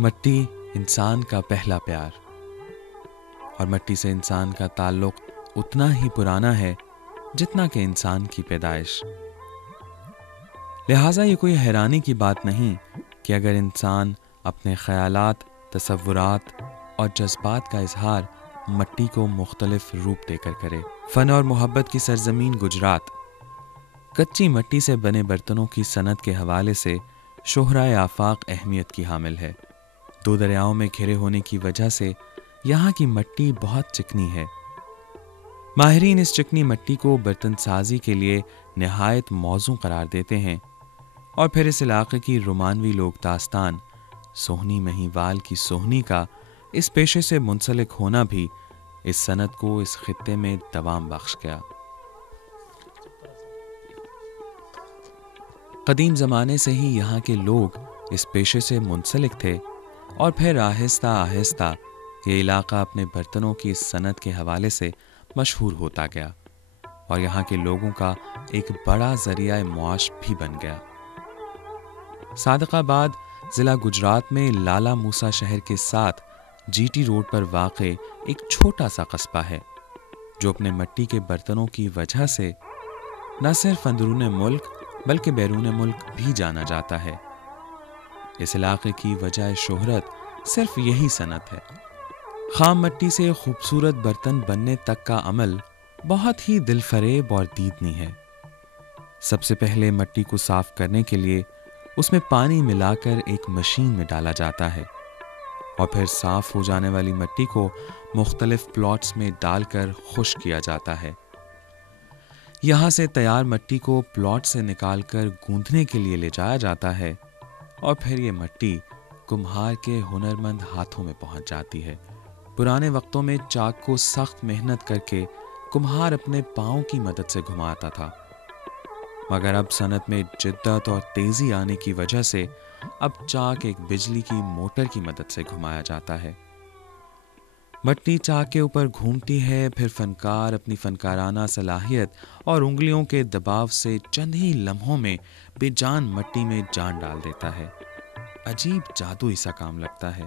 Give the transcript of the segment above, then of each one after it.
مٹی انسان کا پہلا پیار، اور مٹی سے انسان کا تعلق اتنا ہی پرانا ہے جتنا کہ انسان کی پیدائش۔ لہٰذا یہ کوئی حیرانی کی بات نہیں کہ اگر انسان اپنے خیالات، تصورات اور جذبات کا اظہار مٹی کو مختلف روپ دے کر کرے۔ فن اور محبت کی سرزمین گجرات کچی مٹی سے بنے برتنوں کی صنعت کے حوالے سے شہرائے آفاق اہمیت کی حامل ہے۔ دو دریاؤں میں گھرے ہونے کی وجہ سے یہاں کی مٹی بہت چکنی ہے۔ ماہرین اس چکنی مٹی کو برتن سازی کے لیے نہایت موزوں قرار دیتے ہیں، اور پھر اس علاقے کی رومانوی لوک داستان سوہنی مہیوال کی سوہنی کا اس پیشے سے منسلک ہونا بھی اس صنعت کو اس خطے میں دوام بخش گیا۔ قدیم زمانے سے ہی یہاں کے لوگ اس پیشے سے منسلک تھے، اور پھر آہستہ آہستہ یہ علاقہ اپنے برتنوں کی اس صنعت کے حوالے سے مشہور ہوتا گیا، اور یہاں کے لوگوں کا ایک بڑا ذریعہ معاش بھی بن گیا۔ صادق آباد ضلع گجرات میں لالا موسیٰ شہر کے ساتھ جی ٹی روڈ پر واقع ایک چھوٹا سا قصبہ ہے جو اپنے مٹی کے برتنوں کی وجہ سے نہ صرف اندرون ملک بلکہ بیرون ملک بھی جانا جاتا ہے۔ اس علاقے کی وجہ شہرت صرف یہی صنعت ہے۔ خام مٹی سے خوبصورت برتن بننے تک کا عمل بہت ہی دل فریب اور دیدنی ہے۔ سب سے پہلے مٹی کو صاف کرنے کے لیے اس میں پانی ملا کر ایک مشین میں ڈالا جاتا ہے، اور پھر صاف ہو جانے والی مٹی کو مختلف پلاٹس میں ڈال کر خشک کیا جاتا ہے۔ یہاں سے تیار مٹی کو پلاٹ سے نکال کر گوندھنے کے لیے لے جایا جاتا ہے، اور پھر یہ مٹی کمہار کے ہنرمند ہاتھوں میں پہنچ جاتی ہے۔ پرانے وقتوں میں چاک کو سخت محنت کر کے کمہار اپنے پاؤں کی مدد سے گھماتا تھا، مگر اب صنعت میں جدت اور تیزی آنے کی وجہ سے اب چاک ایک بجلی کی موٹر کی مدد سے گھمایا جاتا ہے۔ مٹی چاک کے اوپر گھومتی ہے، پھر فنکار اپنی فنکارانہ صلاحیت اور انگلیوں کے دباؤ سے چند ہی لمحوں میں بے جان مٹی میں جان ڈال دیتا ہے۔ عجیب جادوئی سا کام لگتا ہے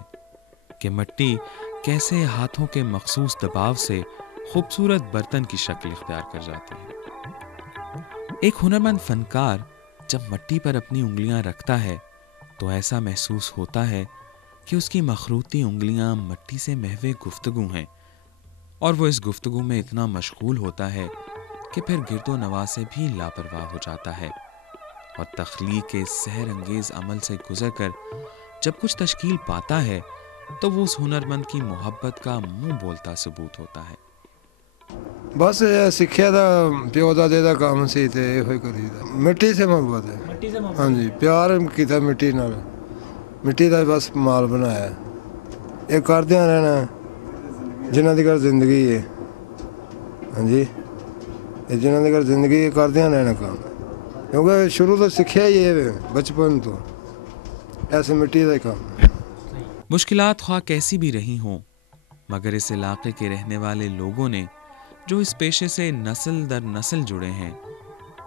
کہ مٹی کیسے ہاتھوں کے مخصوص دباؤ سے خوبصورت برتن کی شکل اختیار کر جاتی ہے۔ ایک ہنرمند فنکار جب مٹی پر اپنی انگلیاں رکھتا ہے تو ایسا محسوس ہوتا ہے کہ اس کی مخروطی انگلیاں مٹی سے محو گفتگو ہیں، اور وہ اس گفتگو میں اتنا مشغول ہوتا ہے کہ پھر گرد و نواح سے بھی لاپرواہ ہو جاتا ہے، اور تخلیق کے سحر انگیز عمل سے گزر کر جب کچھ تشکیل پاتا ہے تو وہ اس ہنرمند کی محبت کا منہ بولتا ثبوت ہوتا ہے۔ بس سکھیا دا پیو دادے دا کام سی تے ہوئی کری دا مٹی سے محبت ہے۔ ہاں جی، پیار کیتا مٹی نال، مٹی دا بس مال بنایا، یہ کردیاں رہنا جنہ دی گھر زندگی ہے۔ ہاں جی، یہ جنہ دی گھر زندگی ہے کردیاں رہنا کام، کیونکہ شروع تو سکھیا ہی ہے بچپن تو ایسے مٹی دا کام۔ مشکلات خواہ کیسی بھی رہی ہوں، مگر اس علاقے کے رہنے والے لوگوں نے جو اس پیشے سے نسل در نسل جڑے ہیں،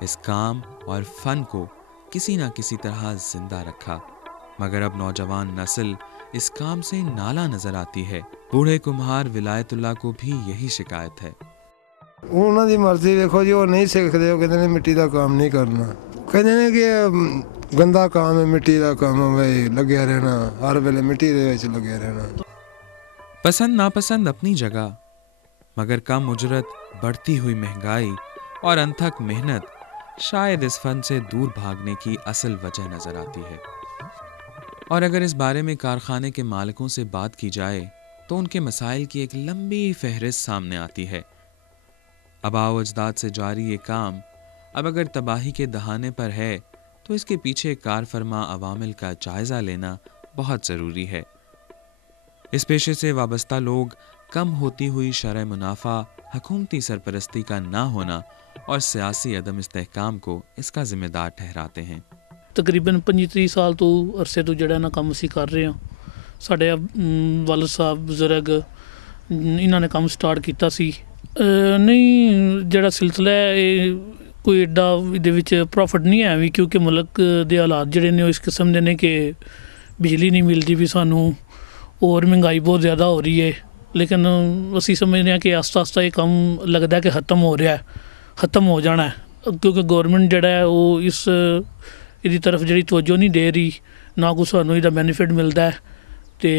اس کام اور فن کو کسی نہ کسی طرح زندہ رکھا، مگر اب نوجوان نسل اس کام سے نالا نظر آتی ہے۔ بوڑھے کمہار ولایت اللہ کو بھی یہی شکایت ہے۔ انہوں دی مرضی دیکھو جی، وہ نہیں سیکھتے، وہ کہتے ہیں مٹی دا کام نہیں کرنا، کہتے ہیں کہ گندا کام ہے مٹی دا کام ہے، لگیا رہنا ہر ویلے مٹی دے وچ لگیا رہنا۔ پسند ناپسند اپنی جگہ، مگر کم اجرت، بڑھتی ہوئی مہنگائی اور انتھک محنت شاید اس فن سے دور بھاگنے کی اصل وجہ نظر آتی ہے۔ اور اگر اس بارے میں کارخانے کے مالکوں سے بات کی جائے تو ان کے مسائل کی ایک لمبی فہرست سامنے آتی ہے۔ آباء و اجداد سے جاری یہ کام اب اگر تباہی کے دہانے پر ہے تو اس کے پیچھے کار فرما عوامل کا جائزہ لینا بہت ضروری ہے۔ اس پیشے سے وابستہ لوگ کم ہوتی ہوئی شرح منافع، حکومتی سرپرستی کا نہ ہونا اور سیاسی عدم استحکام کو اس کا ذمہ دار ٹھہراتے ہیں۔ تقریباً 25 سال تو عرصے تو جڑا نا کام اسی کر رہے ہیں۔ ساڈے والد صاحب بزرگ انہوں نے کام سٹارٹ کیتا سی، نہیں جڑا سلسلہ ہے کوئی ایڈا دے وچ پروفٹ نہیں ہے بھی، کیونکہ ملک دے حالات جڑے نے اس قسم دے نے کہ ਬਿਜਲੀ ਨਹੀਂ ਮਿਲਦੀ ਵੀ ਸਾਨੂੰ, ਹੋਰ ਮਹਿੰਗਾਈ ਬਹੁਤ ਜ਼ਿਆਦਾ ਹੋ ਰਹੀ ਹੈ। ਲੇਕਿਨ ਅਸੀਂ ਸਮਝਦੇ ਹਾਂ ਕਿ ਆਸਤਾ ਆਸਤਾ ਇਹ ਕੰਮ ਲੱਗਦਾ ਕਿ ਖ਼ਤਮ ਹੋ ਰਿਹਾ, ਖ਼ਤਮ ਹੋ ਜਾਣਾ, ਕਿਉਂਕਿ ਗੌਰਮੈਂਟ ਜਿਹੜਾ ਹੈ ਉਹ ਇਹਦੀ ਤਰਫ ਜਿਹੜੀ ਤਵੱਜੋ ਨਹੀਂ ਦੇ ਰਹੀ, ਨਾ ਕੋਈ ਸਾਨੂੰ ਇਹਦਾ ਬੈਨੀਫਿਟ ਮਿਲਦਾ। ਅਤੇ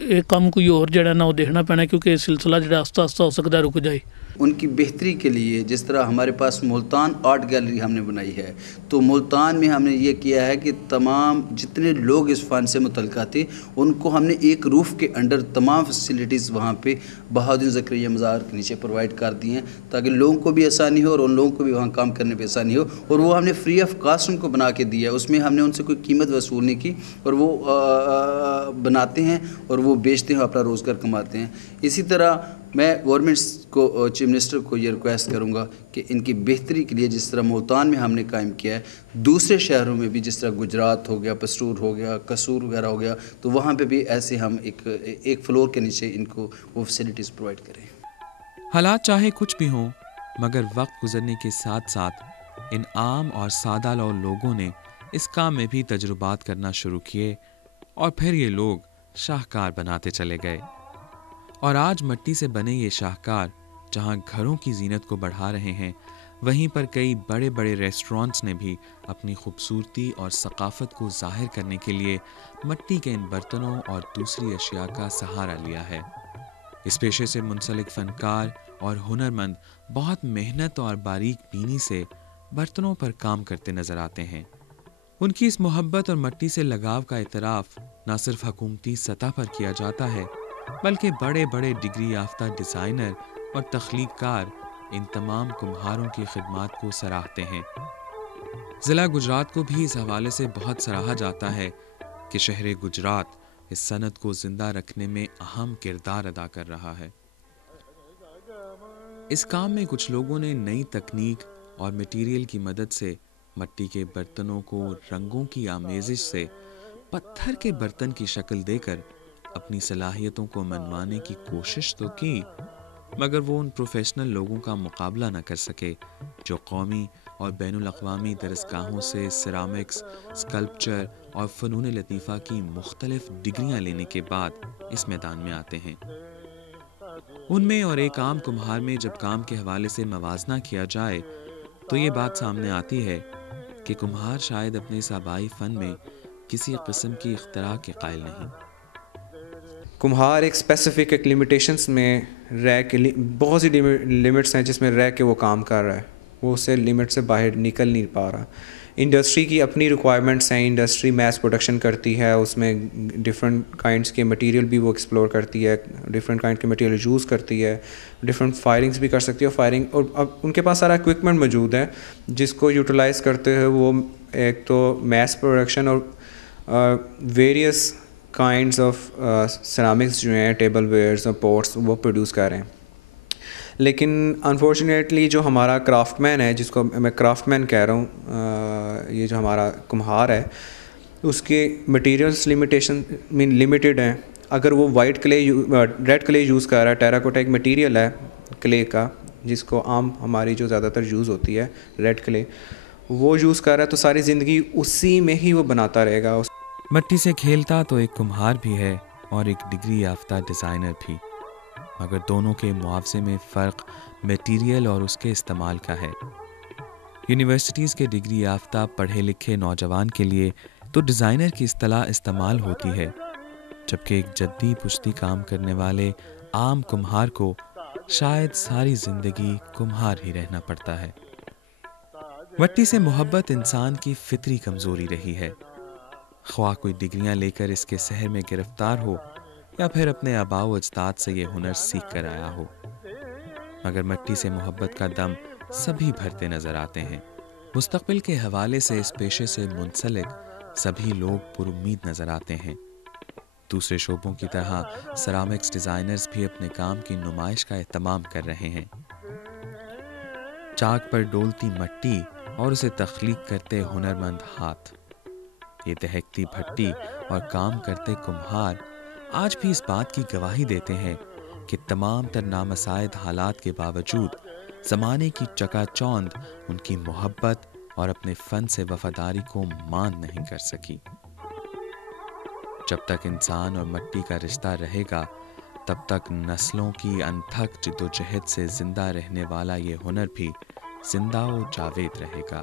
ਇਹ ਕੰਮ ਕੋਈ ਹੋਰ ਜਿਹੜਾ ਨਾ ਉਹ ਦੇਖਣਾ ਪੈਣਾ, ਕਿਉਂਕਿ ਇਹ ਸਿਲਸਿਲਾ ਜਿਹੜਾ ਆਸਤਾ ਆਸਤਾ ਹੋ ਸਕਦਾ ਰੁਕ ਜਾਏ। उनकी बेहतरी के लिए जिस तरह हमारे पास मुल्तान आर्ट गैलरी हमने बनाई है, तो मुल्तान में हमने ये किया है कि तमाम जितने लोग इस फ़न से मुतल्लिक़ थे उनको हमने एक रूफ़ के अंडर तमाम फैसिलिटीज़ वहाँ पे बहाउद्दीन ज़करिया मज़ार के नीचे प्रोवाइड कर दी हैं, ताकि लोगों को भी आसानी हो और उन लोगों को भी वहाँ काम करने में आसानी हो। और वो हमने फ्री ऑफ कास्ट उनको बना के दिया है, उसमें हमने उनसे कोई कीमत वसूल नहीं की, और वो बनाते हैं और वो बेचते हैं, अपना रोज़गार कमाते हैं। इसी तरह मैं गवर्नमेंट को, चीफ मिनिस्टर को ये रिक्वेस्ट करूँगा कि इनकी बेहतरी के लिए जिस तरह मुल्तान में हमने कायम किया है, दूसरे शहरों में भी जिस तरह गुजरात हो गया, पस्तूर हो गया, कसूर वगैरह हो गया, तो वहाँ पे भी ऐसे हम एक फ्लोर के नीचे इनको वो फैसिलिटीज़ प्रोवाइड करें। हालात चाहे कुछ भी हों, मगर वक्त गुजरने के साथ साथ इन आम और सादा लोगों ने इस काम में भी तजुर्बात करना शुरू किए और फिर ये लोग शाहकार बनाते चले गए। और आज मिट्टी से बने ये शाहकार जहाँ घरों की जीनत को बढ़ा रहे हैं, वहीं पर कई बड़े बड़े रेस्टोरेंट्स ने भी अपनी खूबसूरती और सकाफ़त को ज़ाहिर करने के लिए मिट्टी के इन बर्तनों और दूसरी अशिया का सहारा लिया है। इस पेशे से मुंसलिक फ़नकार और हुनरमंद बहुत मेहनत और बारीक बीनी से बर्तनों पर काम करते नज़र आते हैं। उनकी इस मोहब्बत और मिट्टी से लगाव का इतराफ़ न सिर्फ हुकूमती सतह पर किया जाता है, बल्कि बड़े बड़े डिग्री याफ्ता डिज़ाइनर और तख्लीक़कार इन तमाम कुम्हारों की खिदमात को सराहते हैं। ज़िला गुजरात को भी इस हवाले से बहुत सराहा जाता है कि शहर गुजरात इस सनत को ज़िंदा रखने में अहम किरदार अदा कर रहा है। इस काम में कुछ लोगों ने नई तकनीक और मटीरियल की मदद से मिट्टी के बर्तनों को रंगों की आमेज़िश से पत्थर के बर्तन की शक्ल देकर अपनी सलाहियतों को मनवाने की कोशिश तो की, मगर वो उन प्रोफेशनल लोगों का मुकाबला न कर सके जो कौमी और बैनुल अक़वामी दरसगाहों से सिरामिक्स, स्कल्पचर और फ़नून लतीफ़ा की मुख्तलिफ डिग्रियां लेने के बाद इस मैदान में आते हैं। उनमें और एक आम कुम्हार में जब काम के हवाले से मवाजना किया जाए तो ये बात सामने आती है कि कुम्हार शायद अपने इस आबाई फ़न में किसी किस्म की इख्तरा के कायल नहीं। कुम्हार एक स्पेसिफिक एक लिमिटेशंस में रह के बहुत सी लिमिट्स हैं जिसमें रह के वो काम कर रहा है, वो उससे लिमिट से बाहर निकल नहीं पा रहा। इंडस्ट्री की अपनी रिक्वायरमेंट्स हैं, इंडस्ट्री मैस प्रोडक्शन करती है, उसमें डिफरेंट काइंड्स के मटेरियल भी वो एक्सप्लोर करती है, डिफरेंट काइंड के मटेरियल यूज़ करती है, डिफरेंट फायरिंग्स भी कर सकती है। फायरिंग और अब उनके पास सारा इक्विपमेंट मौजूद है जिसको यूटिलाइज़ करते हुए वो एक तो मैस प्रोडक्शन और वेरियस काइंड्स ऑफ सिरामिक्स जो हैं, टेबल वेयर्स और पोट्स वो प्रोड्यूस कर रहे हैं। लेकिन अनफॉर्चुनेटली जो हमारा क्राफ्टमैन है, जिसको मैं क्राफ्टमैन कह रहा हूँ, ये जो हमारा कुम्हार है, उसके मटेरियल्स लिमिटेड हैं। अगर वो white clay red clay use कर रहा है, टेराकोटा एक मटेरियल है क्ले का जिसको आम हमारी जो ज़्यादातर यूज़ होती है रेड क्ले, वो यूज़ कर रहा है तो सारी ज़िंदगी उसी में ही वो बनाता रहेगा। मिट्टी से खेलता तो एक कुम्हार भी है और एक डिग्री याफ्ता डिज़ाइनर भी, मगर दोनों के मुआवजे में फ़र्क मटीरियल और उसके इस्तेमाल का है। यूनिवर्सिटीज़ के डिग्री याफ्ता पढ़े लिखे नौजवान के लिए तो डिज़ाइनर की इस्तिलाह इस्तेमाल होती है, जबकि एक जद्दी पुश्ती काम करने वाले आम कुम्हार को शायद सारी ज़िंदगी कुम्हार ही रहना पड़ता है। मिट्टी से मोहब्बत इंसान की फितरी कमज़ोरी रही है, ख्वाह कोई डिग्रियां लेकर इसके शहर में गिरफ्तार हो या फिर अपने आबाओ अजदाद से ये हुनर सीख कर आया हो, मगर मिट्टी से मोहब्बत का दम सभी भरते नज़र आते हैं। मुस्तक़बिल के हवाले से इस पेशे से मुंसलिक सभी लोग पुरुम्मीद नज़र आते हैं। दूसरे शोबों की तरह सेरामिक्स डिज़ाइनर्स भी अपने काम की नुमाइश का एहतमाम कर रहे हैं। चाक पर डोलती मिट्टी और उसे तख्लीक करते हुनरमंद हाथ, ये दहकती भट्टी और काम करते कुम्हार आज भी इस बात की गवाही देते हैं कि तमाम तर नामसायद हालात के बावजूद ज़माने की चकाचौंध उनकी मोहब्बत और अपने फ़न से वफ़ादारी को मान नहीं कर सकी। जब तक इंसान और मिट्टी का रिश्ता रहेगा तब तक नस्लों की अनथक जिद्दोजहद से ज़िंदा रहने वाला ये हुनर भी जिंदा व जावेद रहेगा।